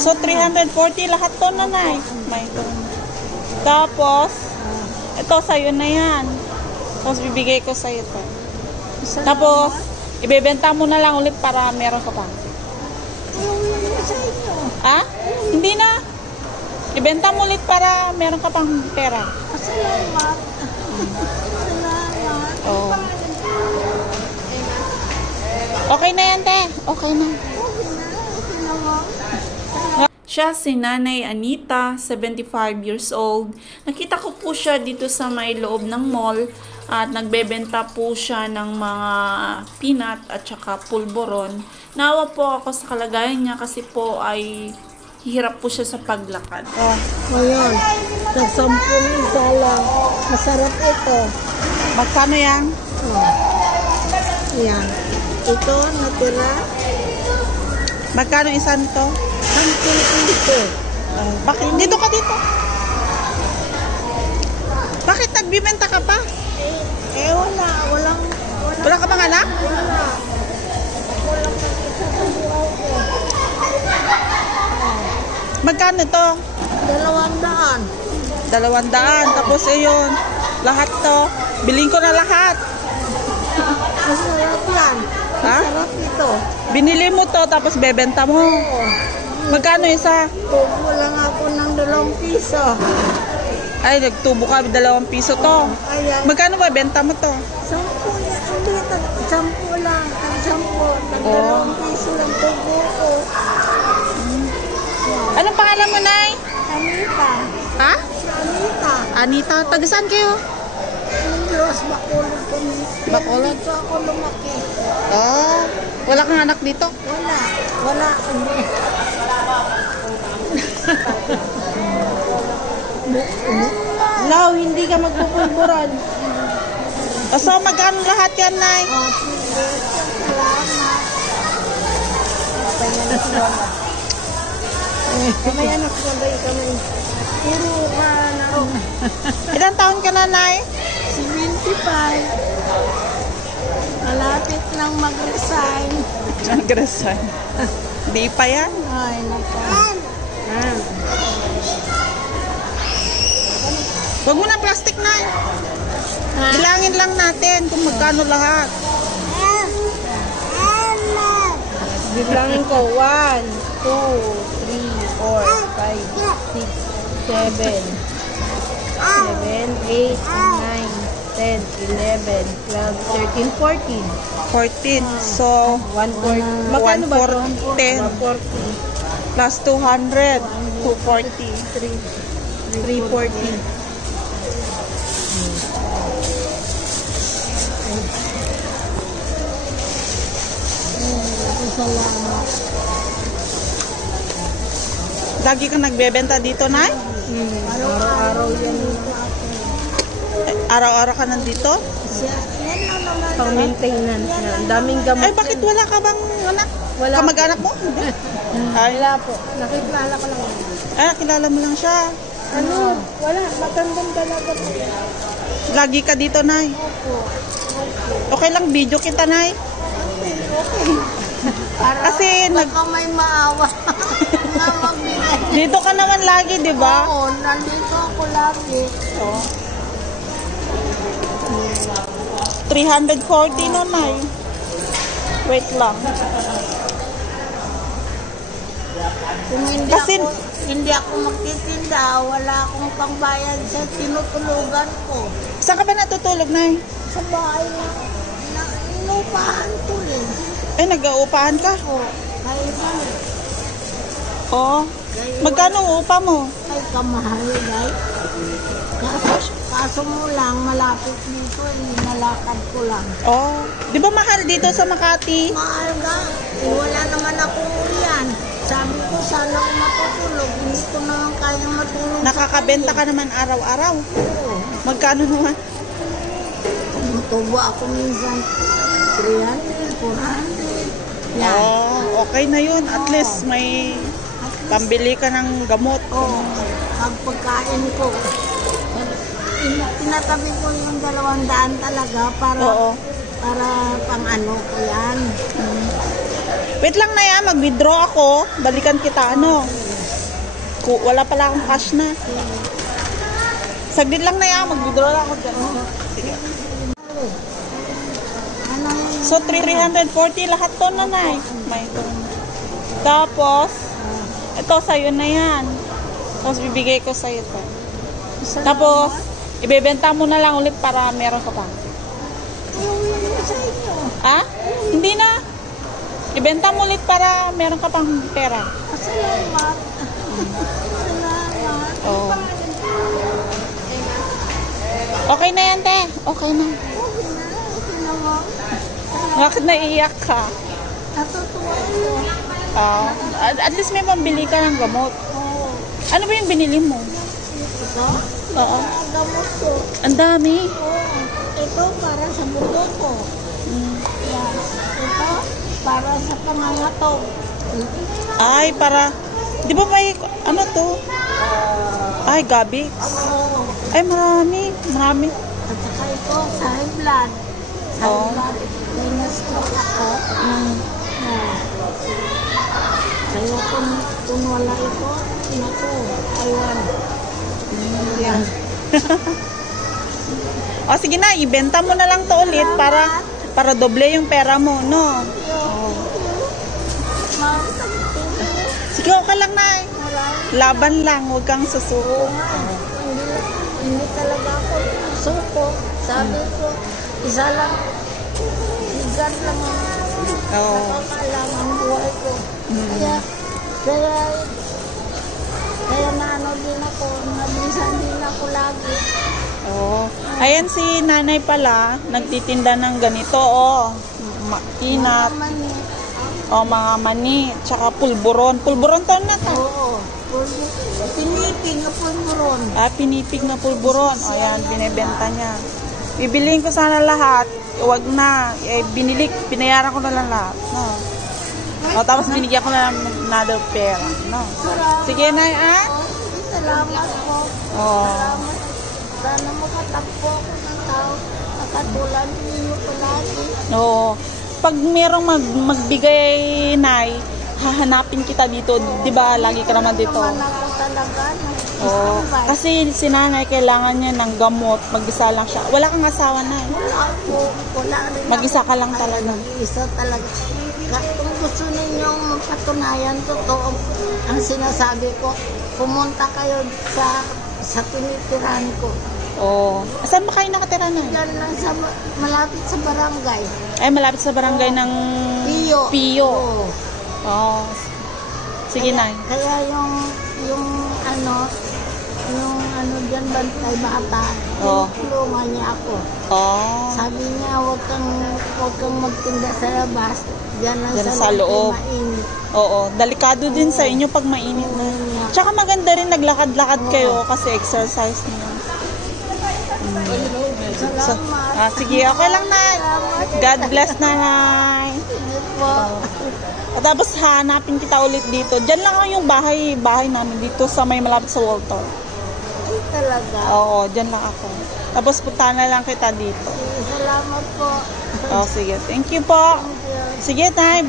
So, 340 lahat to, nanay. May ito. Tapos, ito, sa'yo na yan. Tapos, bibigay ko sa'yo to. Tapos, ibebenta mo na lang ulit para meron ka pa. Ah? Hindi na. Ibenta mo ulit para meron ka pang pera. Salamat. Oh. Okay na yan, te. Okay na. Siya si Nanay Anita, 75 years old. Nakita ko po siya dito sa may loob ng mall at nagbebenta po siya ng mga peanut at saka pulboron. Naawa po ako sa kalagayan niya kasi po ay hirap po siya sa paglakad. Oh, ngayon, nag-10 isa lang. Masarap ito. Magkano yan? Oh. Yan. Ito, natira. Magkano isa nito? 10 ito. Bakit? Dito ka dito. Bakit nagbibenta ka pa? Wala. Wala ka bang anak? Wala. Magkano to? 200. 200. Tapos ayun, lahat to. Bilhin ko na lahat. Masarap yan. Ha? Masarap ito. Binili mo to, tapos bebenta mo. Oo. Magkano isa? Tubo lang ako ng 2 piso. Ay, nagtubo ka, 2 piso to. Ayan. Magkano ba benta mo to? 10 yan. Hindi, 10 lang. 10. Oh. 2 piso lang tubo ko. Anong pangalan mo, Nay? Anita. Ha? Anita. Anita. Taga saan kayo? Los Bacolod kami. Bacolod? Dito ako lumaki. Oh, wala kang anak dito? Wala. Wala. Hindi. No, hindi ka magpupulburan. So, magkano lahat yan, Nay? Oh, sige. Salamat. Kamay anak ko ba yung kamay? Puro ka na. Ilang taon ka na, Nay? 75. Malapit lang mag-resign. Nag-resign. Di pa yan. Ay, nako. Huwag mo na plastic, Nay. Bilangin lang natin kung magkano lahat. Bilangin ko. 1, 2, 3, 4, 5, 6, 7, 8, 9, 10, 11, 12, 13, 14. 14. So, 140. Magkano ba ito? 110 140. plus 200. 240. 340. Salamat. Lagi kang nagbebenta dito, Nay? Araw-araw yan. Araw-araw ka nandito? Yan lang naman. Pang maintenance na. Ang daming gamot. Ay, bakit wala ka bang anak? Wala. Kamag-anak mo? Hindi. Ay, Wala po. Nakikilala ko lang. kilala mo lang siya. Ano? Wala. Matandang talaga po. Lagi ka dito, Nay. Opo. Okay lang, video kita, Nay. Okay. Para Kasi baka may maawa na magbigay. dito ka naman lagi, di ba? Oo, nandito ako lagi. Oh. 340 na, Nay. Wait lang. Kung hindi ako magtitinda, wala akong pangbayad sa tinutulugan ko. Saan ka ba natutulog, Nay? Sa bahay na inupahan ko rin. Ay, nag-uupahan ka? Oo, kaya Oo. Magkano ang upa mo? ay kamahal, guys. Kaso mo lang, malapit dito, nalakad ko lang. Oh. Di ba mahal dito sa Makati? Mahal ka. Wala naman akong uyan. Sabi ko, sana ako matutulog. Hindi ko naman kaya matulog. Nakakabenta ka naman araw-araw. Oo. Magkano naman? Tubo ako minsan. 300, 400. Yan. Oh, okay na yun. At least may pambili ka ng gamot. Oo. Ang pagkain ko. Tinatabi ko yung 200 talaga para Oo. para pang ano ko yan. Wait lang na yan, mag-withdraw ako. Balikan kita, ano? Wala pala akong cash na. Saglit lang na yan. Mag-withdraw lang ako dyan. Sige. So, 340 lahat to, nanay. May ito. Tapos, ito, sa'yo na yan. Tapos, bibigay ko sa'yo to. Tapos, ibebenta mo na lang ulit para meron ka pa. Ah? Hindi na. Ibenta mo ulit para meron ka pang pera. Salamat. Salamat. Oh. Okay na yan, te. Okay na. Okay na mo. Bakit naiiyak ka? Natutuwa ko. At least may pambili ka ng gamot. Oo. Ano ba yung binili mo? Ito? Oo. Gamot ko. Ang dami. Oo. Ito para sa buto ko. Yan. Ito para sa pangangatog. Ay, para... Di ba may... Ano to? Ay, gabi. Oo. Ay, marami. Marami. At saka ito sa high blood. Sa high Oo. blood. May na-stroke ako. Oo. Kaya kung wala ito, naku, aywan. Yan. O, sige na. Ibenta mo na lang to ulit para doble yung pera mo, no? Ma'am, Sige, okay lang na. Laban lang. Huwag kang susuko. hindi talaga ako suko. Sabi ko, isa lang, sigat lang ang Oo. nakakaalam ang buhay ko. Kaya naano din ako, naminsan din ako lagi. Oh. Ayan si nanay pala, nagtitinda ng ganito, oh. Peanut, Naman eh. oh, mga mani, tsaka pulburon. Pulburon to na to. Oo. Piniping na pulburon. Pinipig na pulburon. O, ayan, binibenta niya. Bibiliin ko sana lahat. Huwag na. Binayaran ko na lang lahat. No? O, tapos binigyan ko na lang another pera. No? Sige, nay, ah? Salamat po. Oh. Salamat. Sana makatagpo ako ng tao. Nakatulad ninyo ko lagi. Oo. Pag merong magbigay, nay, hahanapin kita dito. Di ba, lagi ka naman dito. Naman ako talaga. Oo. Kasi si nanay, kailangan niya ng gamot. Mag-isa lang siya. Wala kang asawa na. Wala po. Wala rin Mag-isa ako. ka lang talaga. Mag-isa talaga. Kung gusto ninyong magpatunayan, totoo ang sinasabi ko, pumunta kayo sa tinitirahan ko. Oo. Saan ba kayo nakatira na? Diyan lang sa malapit sa barangay. Ay, malapit sa barangay ng Pio. Oo. Oo. Sige, nay. Kaya yung diyan bantay bata, Oo. tinulungan niya ako. Oo. Sabi niya, huwag kang magtinda sa labas. Diyan lang Diyan sa sa loob. mainit. Oo. Delikado din sa inyo pag mainit na. Tsaka maganda rin naglakad-lakad kayo kasi exercise niyo. So, Salamat. sige, okay lang, nay. God bless, nanay. Sige po. At tapos hanapin kita ulit dito. Diyan lang yung bahay namin dito sa may malapit sa Walter. Ay, talaga. Oo, diyan lang ako. Tapos punta na lang kita dito. Salamat po. Oh, sige. Thank you po. Thank you. Sige, tay.